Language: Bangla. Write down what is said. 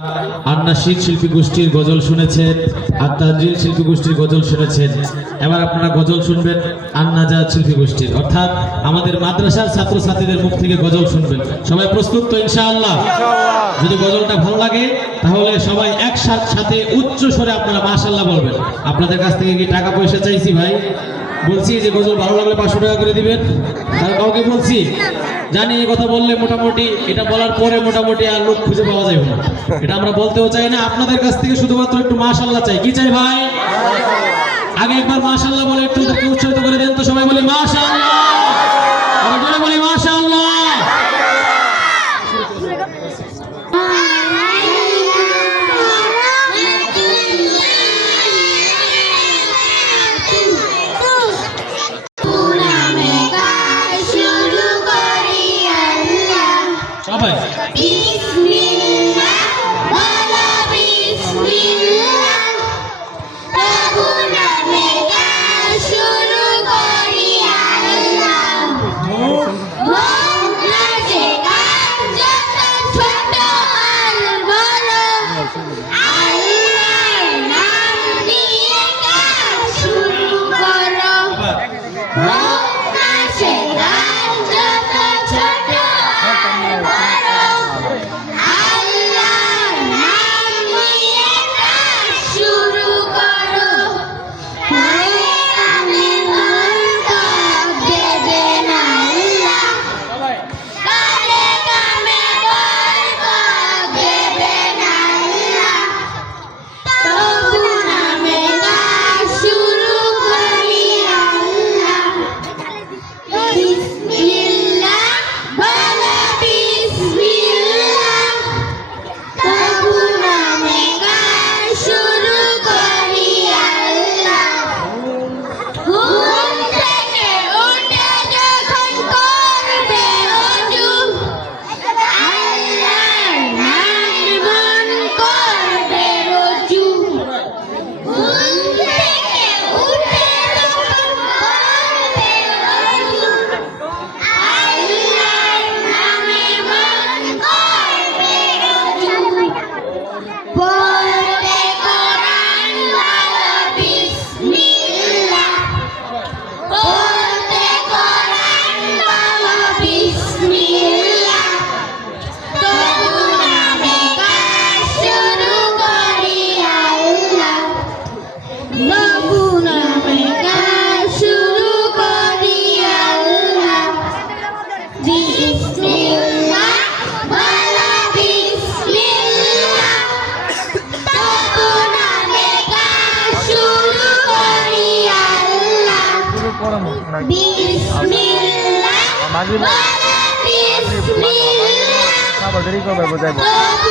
আন্নাশিদ শিল্পী গোষ্ঠীর গজল শুনেছেন, আত্মাজিল শিল্পী গোষ্ঠীর গজল শুনেছেন। এবার আপনারা গজল শুনবেন আন্নাজাত শিল্পী গোষ্ঠীর, অর্থাৎ আমাদের মাদ্রাসার ছাত্রছাত্রীদের মুখ থেকে গজল শুনবেন। সবাই প্রস্তুত তো ইনশাআল্লাহ? যদি গজলটা ভালো লাগে তাহলে সবাই একসাথে উচ্চ স্বরে আপনারা মাশাআল্লাহ বলবেন। আপনাদের কাছ থেকে কি টাকা পয়সা চাইছি ভাই? বলছি যে গজল ভালো লাগলে 500 টাকা করে দিবেন। আর কাউকে বলছি? জানি এই কথা বললে মোটামুটি, এটা বলার পরে মোটামুটি আর লোক খুঁজে পাওয়া যাবে না, এটা আমরা বলতেও চাই না। আপনাদের কাছ থেকে শুধুমাত্র একটু মাশাআল্লাহ চাই। কি চাই ভাই? আগে একবার মাশাআল্লাহ বলে একটু উৎসাহিত করে দেন তো। সবাই বলি মাশাআল্লাহ, আবার জোরে বলি মাশাআল্লাহ। সবাই বিসমিল্লাহ বলো বিসমিল্লাহ, প্রভু নামে গান শুরু করি আল্লাহ। হোক না সে গান যত ছোট আর বড়, আল্লাহর নাম নিয়ে গান শুরু করো। হোক না সে গান যত ছোট আর বড়, আল্লাহর নাম নিয়ে গান শুরু করো। কানে কানে বরকত দেবেন আল্লাহ, কানে কানে বরকত দেবেন আল্লাহ। প্রভু নামে গান শুরু করি আল্লাহ। বিসমিল্লাহ বলো বিসমিল্লাহ, প্রভু নামে গান শুরু করি আল্লাহ। ঘুম থেকে উঠে যখন করবে ওযু, আল্লাহর নাম মন করবে রজু। ঘুম থেকে উঠে যখন করবে ওযু, আল্লাহর নামে মন করবে রজু। পড়বে কোরআন বলো বিসমিল্লাহ, পড়বে কোরআন বলো বিসমিল্লাহ, প্রভু নামে গান শুরু করি আল্লাহ। প্রভু নামে গান শুরু করি আল্লাহ। বিসমিল্লাহ বলো বিসমিল্লাহ, প্রভু নামে গান শুরু করি আল্লাহ। বিসমিল্লাহ বলো বিসমিল্লাহ, প্রভু